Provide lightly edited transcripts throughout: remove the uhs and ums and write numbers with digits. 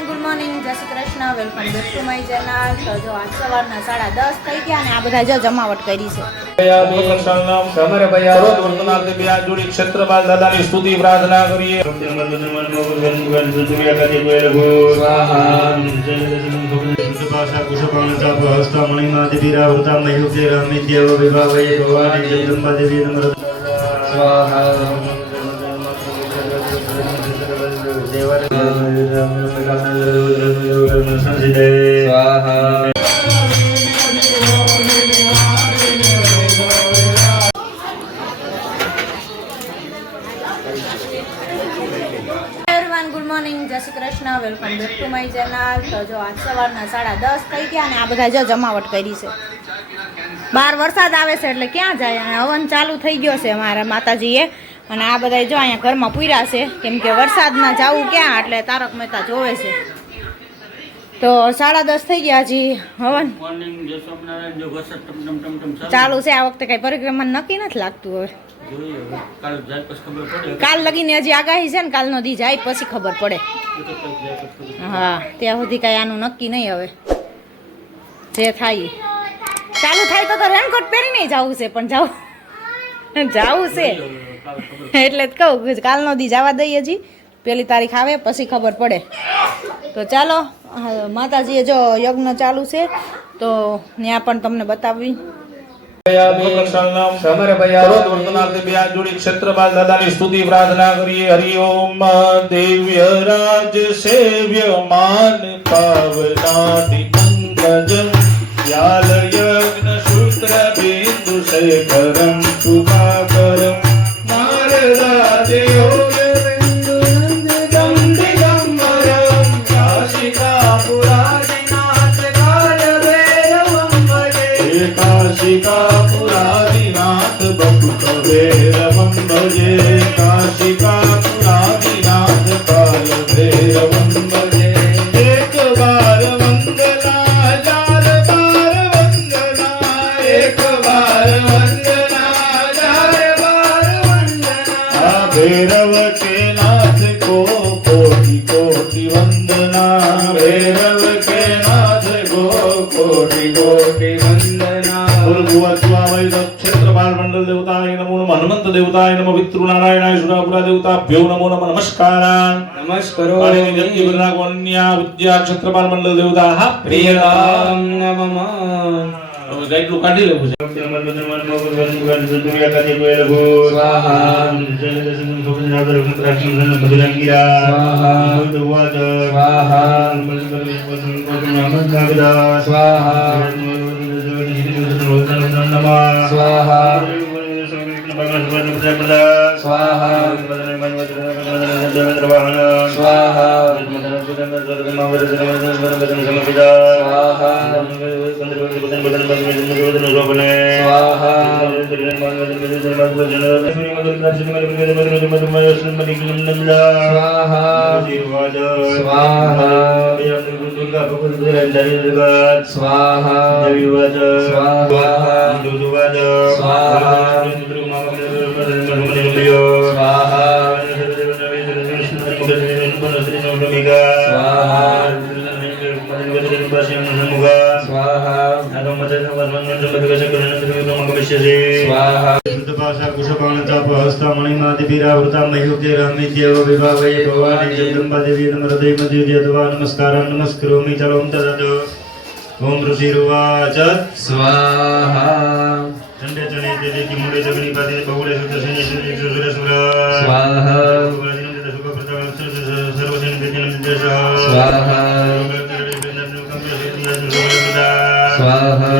Everyone good morning Jai Shri Krishna welcome back to my channel. तो जो आज सवाરના 10:30 થઈ ગયા ને આ બધા જો જમાવટ કરી છે। અમારે ભાઈ આ વર્તનાર્થે બે આ જોડી ક્ષેત્રપાલ દાદાની સ્તુતિ પ્રાર્થના કરીએ। ગુડ મોર્નિંગ જય Shri Krishna welcome back to my channel. તો જો આજ સવારના 10:30 થઈ ગયા ને આ બધા જો જમાવટ કરી છે। બહાર વરસાદ આવે છે એટલે ક્યાં જાય, અને હવન ચાલુ થઈ ગયો છે મારા માતાજીએ, અને આ બધા જો અહીંયા ઘરમાં પૂર્યા છે કેમ કે વરસાદમાં જવું ક્યાં, એટલે તારક મહેતા જોવે છે। તો 10:30 થઈ ગયા, હજી હવન ચાલુ છે। આ વખતે કઈ પરિક્રમા નક્કી નથી લાગતું, હવે કાલ લગીને હજી આગાહી છે ને, કાલનો દી જાય પછી ખબર પડે। હા, ત્યાં સુધી કઈ આનું નક્કી નહીં, હવે જે થાય ચાલુ થાય તો રેનકોટ પહેરીને જવું છે, પણ જવું છે એટલે જ કહું કે કાલનો દી જવા દઈએ, હજી પહેલી તારીખ આવે પછી ખબર પડે। તો ચાલો, માતાજીએ જો યજ્ઞ ચાલુ છે તો ત્યાં પણ તમને બતાવી। અમારે ભાઈ આ વર્તનાર્થે બે આ જોડી ક્ષેત્રપાલ દાદાની સ્તુતિ પ્રાર્થના કરીએ। હરિ ઓમ દિવ્ય રાજ સેવ્ય માન પાવનાદિ પંકજમ યાલ યજ્ઞ સૂત્ર બિંદુ શેખરમ શુભાકરમ નારદા દેવ काशिकापुरादिनाथ बपुत भैरवं भजे। काशिकापुरादिनाथ काल भैरवं भजे। एक बार वंदना जार बार वंदना, एक बार वंदना जार बार वंदना। भैरव के नाथ को कोटि कोटि वंदना। भैरव के नाथ को कोटि कोटि वंदना। क्षेत्रपाल मंडल देवताय नमो नमः। हनुमंत देवताय नमः। पितृनारायणाय सुरापुरा देवताभ्यो नमो नमः। नमस्कारान् नमस्कारो जति वरना कन्या विद्या क्षेत्रपाल मंडल देवता प्रियतां नमः। गाइड लोग काढी लेबू स्वाहा स्वाहा स्वाहा स्वाहा नमस्कारं नमस्करोमि। चलो ओम ऋषिरुवाच स्वाहा चंडे चने देवी की मुंडे जगनी पादे बहुड़े सुत सैन्य सैन्य सुर सुर स्वाहा सुख प्रताप सर्वजन विजन देशा स्वाहा स्वाहा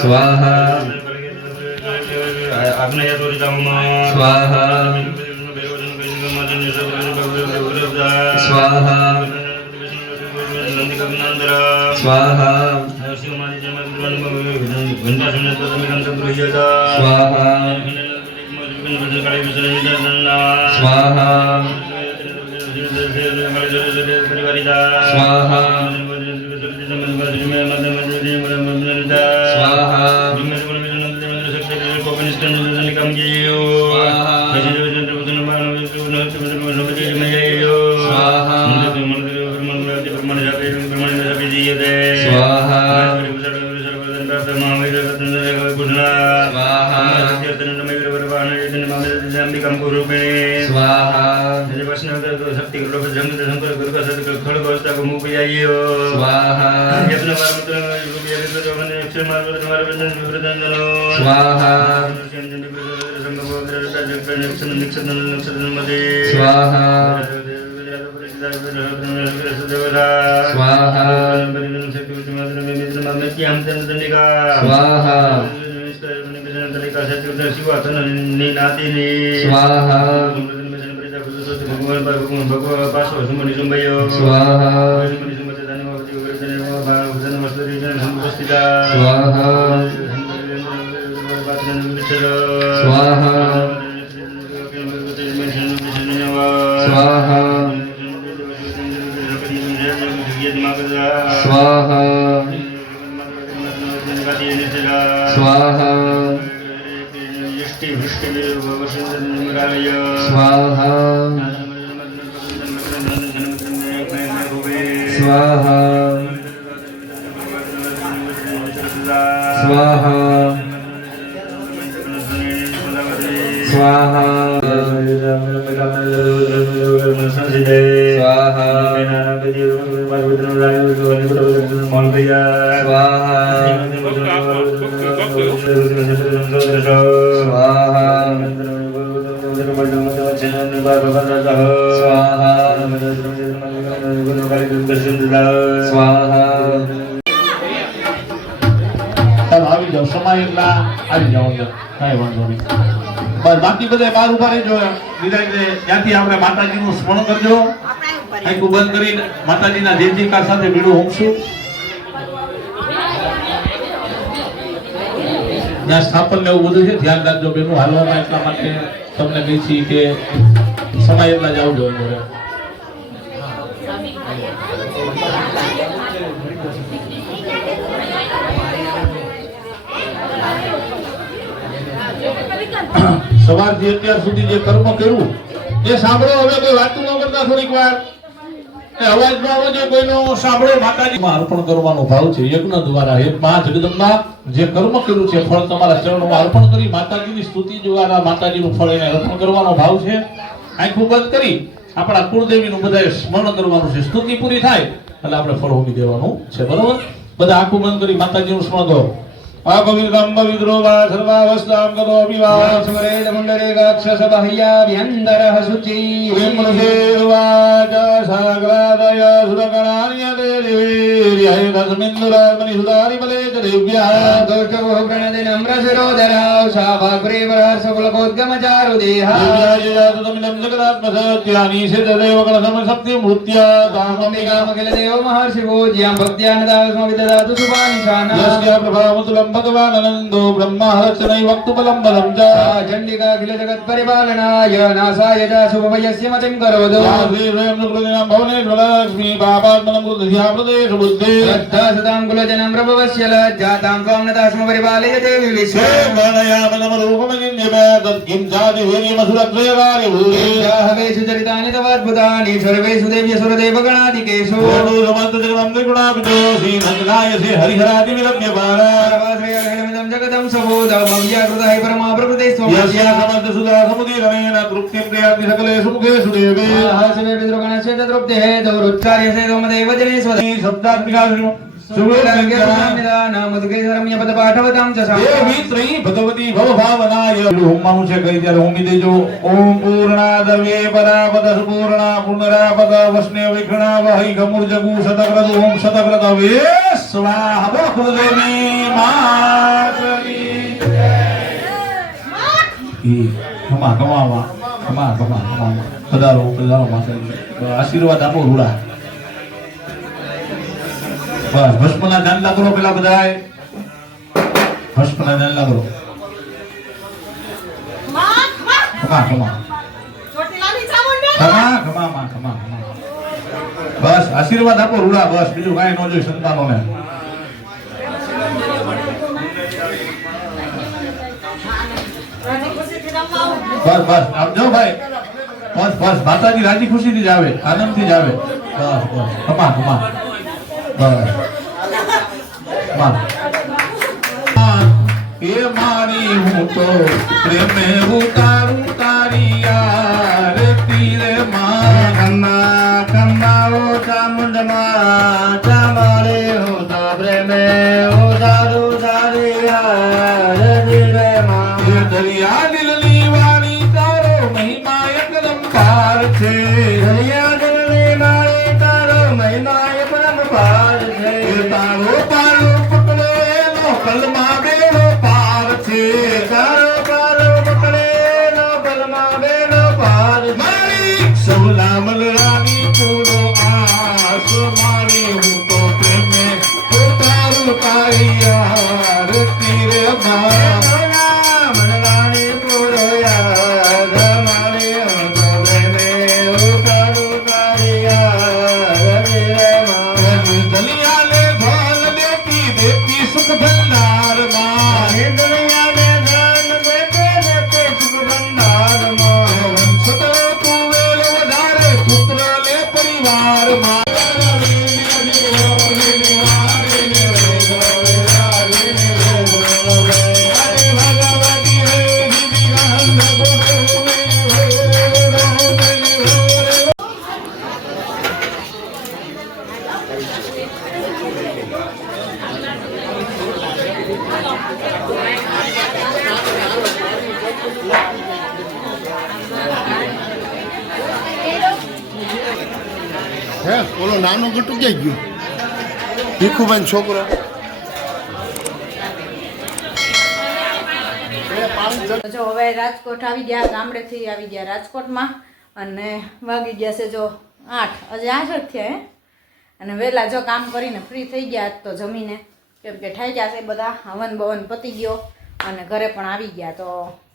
स्वाहा आग्नेय तोरितम स्वाहा स्वाहा स्वाहा स्वाहा स्वाहा स्वाहा स्वाहा આવી જાઓ સમાયેલા આવી જાઓ અંદર કાંઈ વાંધો નહીં બસ બાકી બધા બહાર ઉભા રહેજો વિરાજને ત્યાંથી આપણે માતાજીનું સ્મરણ કરજો આખું બંધ કરીને માતાજીના જય જયકાર સાથે બીડું હોમશું ત્યાં સ્થાપન ને એવું બધું છે ધ્યાન રાખજો બેનું હાલવામાં એટલા માટે તમને કહી છીએ કે સમાયેલા જ આવજો અંદર સવારથી અત્યાર સુધી જે કર્મ કર્યું એ સાંભળો હવે કોઈ વાતું ન કરતા થોડીક વાર એ અવાજમાં આવો જે કોઈનો સાંભળો માતાજીમાં અર્પણ કરવાનો ભાવ છે યજ્ઞ દ્વારા હે મા જગદંબા જે કર્મ કર્યું છે ફળ તમારા ચરણોમાં અર્પણ કરી માતાજીની સ્તુતિ દ્વારા માતાજીનું ફળ એને અર્પણ કરવાનો ભાવ છે આંખો બંધ કરી આપણા કુળદેવીનું બધાએ સ્મરણ કરવાનું છે સ્તુતિ પૂરી થાય એટલે આપણે ફળ હોમી દેવાનું છે બરોબર બધા આંખો બંધ કરી માતાજીનું સ્મરણ કરો अपवित्रं पवित्रोवा सर्वावस्थां गतो विवाह सुरेद मुंडरे गक्षस बाह्या व्यन्दरः शुचि विमृशेर्वाच साग्रादय सुरगणान्यते देवीर्यः तस्मिन्दुरात्मनि सुधारि बले च देव्यः दोषगोः प्रणदे नम्रशिरोदराः शाभाग्रीवरासकुलकोद्गमचारुदेहा दिव्याजयातुतमिदं जगदात्मसत्यानि सिद्धदेव कलसमशक्तिमृत्या काममिकामखिलदेव महर्षिपूज्यां भक्त्यानदास्मविददातु शुभानिशाना यस्य प्रभावतुलं भगवान् अनन्दो ब्रह्महरचनै वक्तुबलं बलं च चण्डिका अखिल जगत् परिपालनाय नासाय च शुभभयस्य मतिं करोतु श्रीरयं कृतिनां भवने लक्ष्मी पापात्मनं कृतिध्या प्रदेश बुद्धे श्रद्धा सदां कुलजनं प्रभवस्य लज्जातां त्वां नता स्म परिपालय देवी विश्वे गणयामनमरूपमगिन्यमे तत्किं चाति वीर्यमसुरक्षयकार्य भूरि हवेषु चरितानि तवाद्भुतानि सर्वेषु देव्यसुरदेवगणादिकेषु समन्तजगदं त्रिगुणाभितो श्रीनन्दनायसे हरिहरादिविरम्यपारा सर्वाश्रयहरिमिदं जगदं सबोधमव्याकृतः परमा प्रकृते स्वयस्य समन्तसुधा समुदीरमेण तृप्तिं प्रयाति सकलेषु मुखेषु देवे हासवे पितृगणस्य च तृप्तिः दौरुच्चार्यसे सोमदेव जने स्वदे शब्दात्मिकाश्रम भगवती भवभावनाय मनुष्य कही ત્યારે હોમી દેજો ઓમ પૂર્ણાદવે પરાપદ પૂર્ણા પુનરાપદ વસ્ને વિઘ્ના વહી ગમુર્જગુ શતક્રત ઓમ શતક્રત વે સ્વાહા બખુદેવી માતરી જય કમા કમાવા કમા કમા કમા પધારો પધારો માતાજી આશીર્વાદ આપો રૂડા बस भस्मना ध्यान लागरो पेला बधाय भस्मना ध्यान लागरो खमा खमा खमा खमा मां खमा बस आशीर्वाद आपो रूड़ा बस बीजू काई नो जोई संतानोने बस बस आप जाओ भाई બસ બસ માતાજી રાજી ખુશીથી જ આવે, આનંદથી જ આવે. બસ બસ કમા કમા બસ એ મારી હું તો પ્રેમે ઉતારું તારી આરતી રે માં. ખમ્મા ખમ્મા ઓ ચામુંડમાં ચામારે હું તો પ્રેમે ઉતારું તારી આરતી રે માં. એ દરિયા દિલની વાણી તારો મહિમા એકદંપાર છે. દરિયા દિલની મારી તારો મહિમા એ પરમપાર છે. એ તારો પાલો પકડો એનો કલમા બેડો પાર છે. તારો પાલો પકડેલો બલમાં બેનો પાર છે. મારી સૌલામલ રાની પૂરો આસ મારી હું તો પ્રેમે ઉતારું તારી આરતી રે માં. સોના મનવાણી પૂરો યાદ મારી હું તો પ્રેમે ઉતારું તારી આરતી રે માં. દલિયાને ધોલ દેતી દેતી સુખ ભંડાર માં. હે દુનિયાને ધન દેતે દેતે સુખ ભંડારમાં. વંશ તો તું વેલ વધારે પુત્ર લે પરિવાર માં. હે ઓલો નાનો ગટુ ક્યાં ગયો? ભીખુભાઈ છોકરો. જો હવે રાજકોટ આવી ગયા, ગામડેથી આવી ગયા રાજકોટમાં અને વાગી ગયા છે જો 8, હજી 8 જ થયા હે. અને વહેલા જો કામ કરીને ફ્રી થઈ ગયા આજ તો જમીને, કેમ કે ઠાઈ ગયા છે બધા, હવન બવન પતી ગયો અને ઘરે પણ આવી ગયા. તો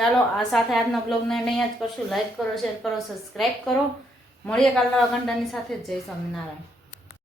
ચાલો આ સાથે આજનો બ્લોગને નહીં જ કરશું. લાઈક કરો, શેર કરો, સબસ્ક્રાઈબ કરો. મળીએ કાલ નવા કંટની સાથે. જય સ્વામિનારાયણ.